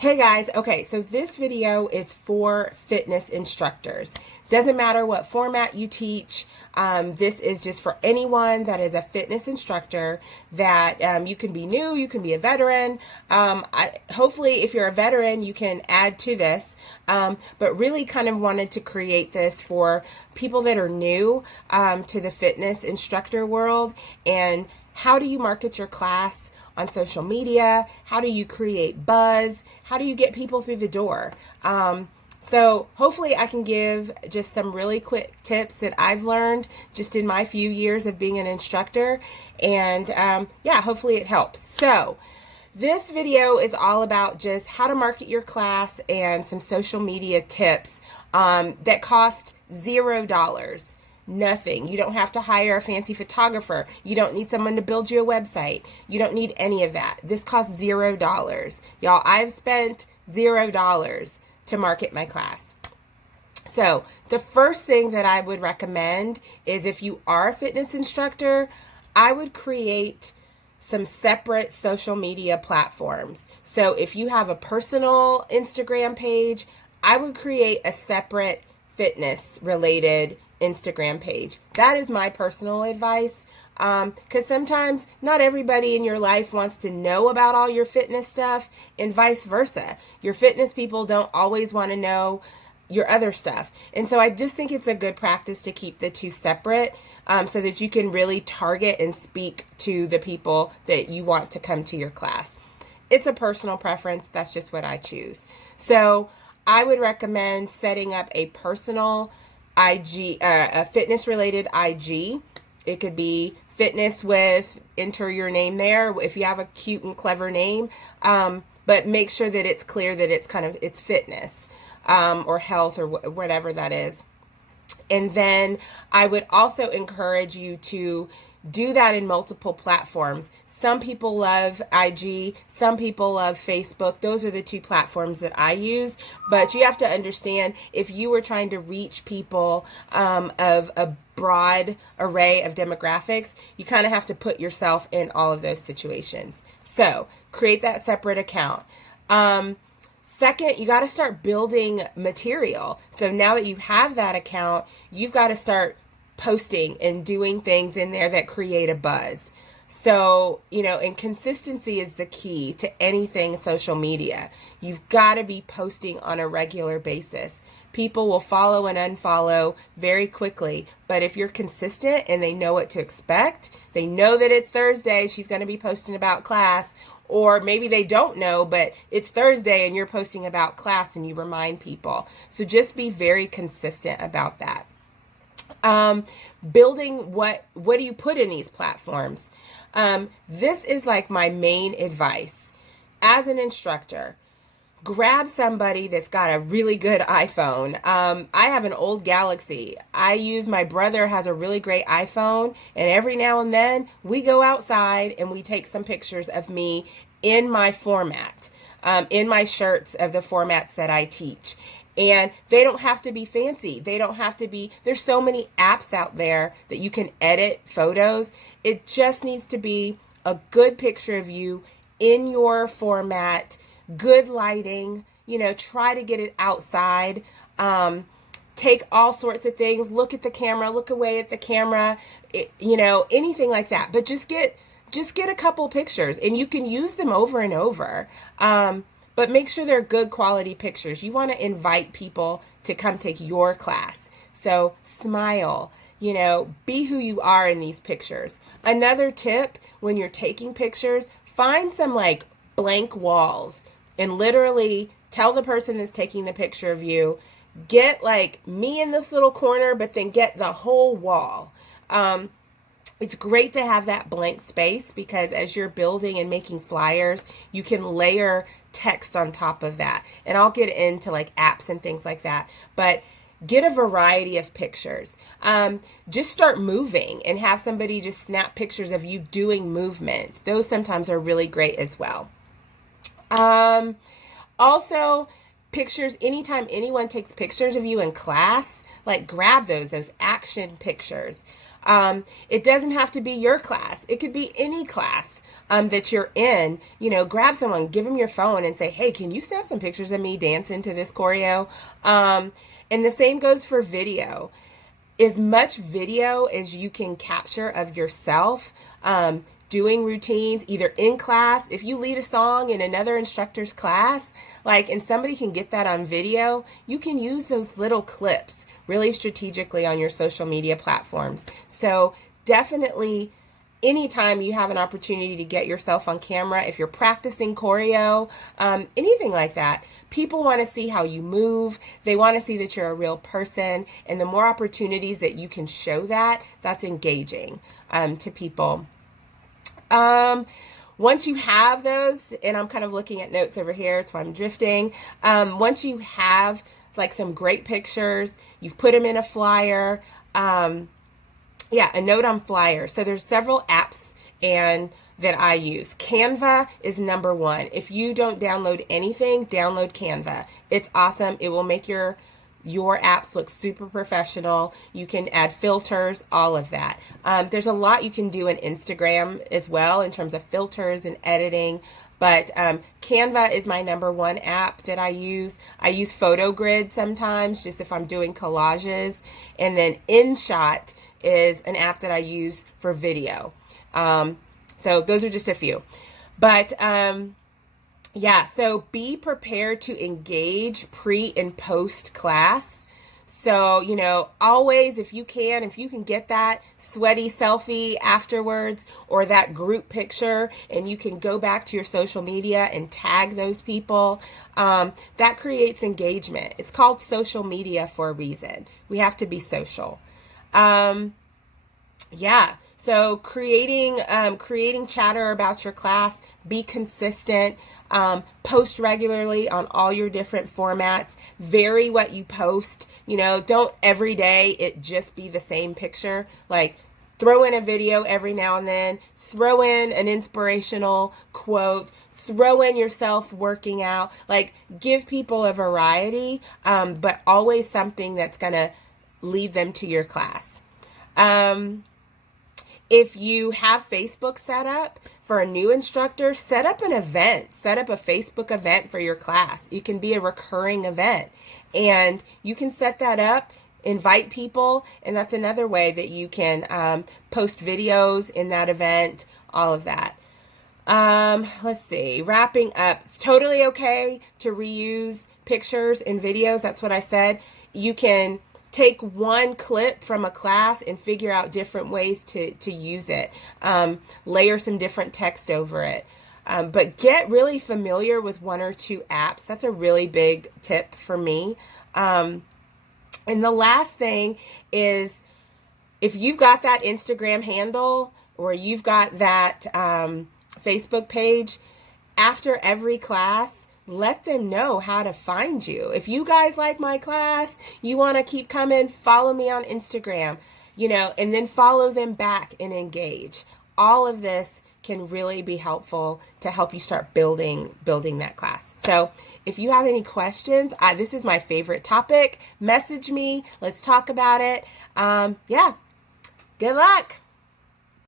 Hey guys, okay, so this video is for fitness instructors. Doesn't matter what format you teach. This is just for anyone that is a fitness instructor that you can be new, you can be a veteran. Hopefully, if you're a veteran, you can add to this. But really kind of wanted to create this for people that are new to the fitness instructor world. And how do you market your class on social media? How do you create buzz? How do you get people through the door? So hopefully I can give just some really quick tips that I've learned just in my few years of being an instructor. And yeah, hopefully it helps. So this video is all about just how to market your class and some social media tips that cost $0. Nothing. You don't have to hire a fancy photographer. You don't need someone to build you a website. You don't need any of that. This costs $0. Y'all, I've spent $0 to market my class. So the first thing that I would recommend is if you are a fitness instructor, I would create some separate social media platforms. So if you have a personal Instagram page, I would create a separate fitness related Instagram page. That is my personal advice. Because sometimes not everybody in your life wants to know about all your fitness stuff, and vice versa. Your fitness people don't always want to know your other stuff. And so I just think it's a good practice to keep the two separate so that you can really target and speak to the people that you want to come to your class. It's a personal preference. That's just what I choose. So I would recommend setting up a personal IG, a fitness related IG. It could be fitness with, enter your name there if you have a cute and clever name, but make sure that it's clear that it's fitness or health or whatever that is. And then I would also encourage you to do that in multiple platforms. Some people love IG, some people love Facebook. Those are the two platforms that I use. But you have to understand, if you were trying to reach people of a broad array of demographics, you kind of have to put yourself in all of those situations. So create that separate account. Second, you got to start building material. So now that you have that account, you've got to start posting and doing things in there that create a buzz. So, and consistency is the key to anything social media. You've got to be posting on a regular basis. People will follow and unfollow very quickly, but if you're consistent and they know what to expect, they know that it's Thursday, she's going to be posting about class, or maybe they don't know, but it's Thursday and you're posting about class and you remind people. So just be very consistent about that. Building what do you put in these platforms? This is like my main advice. As an instructor, grab somebody that's got a really good iPhone. I have an old Galaxy. My brother has a really great iPhone, and every now and then we go outside and we take some pictures of me in my format, in my shirts of the formats that I teach. And they don't have to be fancy. There's so many apps out there that you can edit photos. It just needs to be a good picture of you in your format, good lighting, try to get it outside. Take all sorts of things, look at the camera, look away at the camera, anything like that. But just get a couple pictures, and you can use them over and over. But make sure they're good quality pictures. You want to invite people to come take your class. So smile, be who you are in these pictures. Another tip, when you're taking pictures, find some like blank walls and literally tell the person that's taking the picture of you, get like me in this little corner, but then get the whole wall. It's great to have that blank space because as you're building and making flyers, you can layer text on top of that. And I'll get into like apps and things like that. But get a variety of pictures. Just start moving and have somebody just snap pictures of you doing movement. Those sometimes are really great as well. Also, pictures, anytime anyone takes pictures of you in class, like grab those action pictures. It doesn't have to be your class. It could be any class. that you're in, grab someone, give them your phone and say, hey, can you snap some pictures of me dancing to this choreo? And the same goes for video. As much video as you can capture of yourself, doing routines, either in class, if you lead a song in another instructor's class, and somebody can get that on video, you can use those little clips really strategically on your social media platforms. So definitely, anytime you have an opportunity to get yourself on camera, if you're practicing choreo, anything like that, people want to see how you move. They want to see that you're a real person. And the more opportunities that you can show that, that's engaging to people. Once you have those, and I'm kind of looking at notes over here, so I'm drifting. Once you have some great pictures, you've put them in a flyer, a note on flyer. So there's several apps that I use. Canva is number one. If you don't download anything, download Canva. It's awesome. It will make your apps look super professional. You can add filters, all of that. There's a lot you can do in Instagram as well in terms of filters and editing. But Canva is my number one app that I use. I use PhotoGrid sometimes, just if I'm doing collages. And then InShot is an app that I use for video. So those are just a few. But so be prepared to engage pre and post class. So, always, if you can get that sweaty selfie afterwards or that group picture, and you can go back to your social media and tag those people, that creates engagement. It's called social media for a reason. We have to be social. So creating chatter about your class, be consistent, post regularly on all your different formats, vary what you post, don't every day it just be the same picture, throw in a video every now and then, throw in an inspirational quote, throw in yourself working out, give people a variety, but always something that's going to lead them to your class. If you have Facebook set up for a new instructor, set up an event, set up a Facebook event for your class. It can be a recurring event, and you can set that up, invite people, and that's another way that you can post videos in that event, all of that. Let's see, wrapping up, it's totally okay to reuse pictures and videos. That's what I said. You can take one clip from a class and figure out different ways to use it. Layer some different text over it. But get really familiar with one or two apps. That's a really big tip for me. And the last thing is, if you've got that Instagram handle or you've got that Facebook page, after every class, let them know how to find you. If you guys like my class, you want to keep coming, follow me on Instagram, and then follow them back and engage. All of this can really be helpful to help you start building that class. So if you have any questions, this is my favorite topic. Message me. Let's talk about it. Good luck.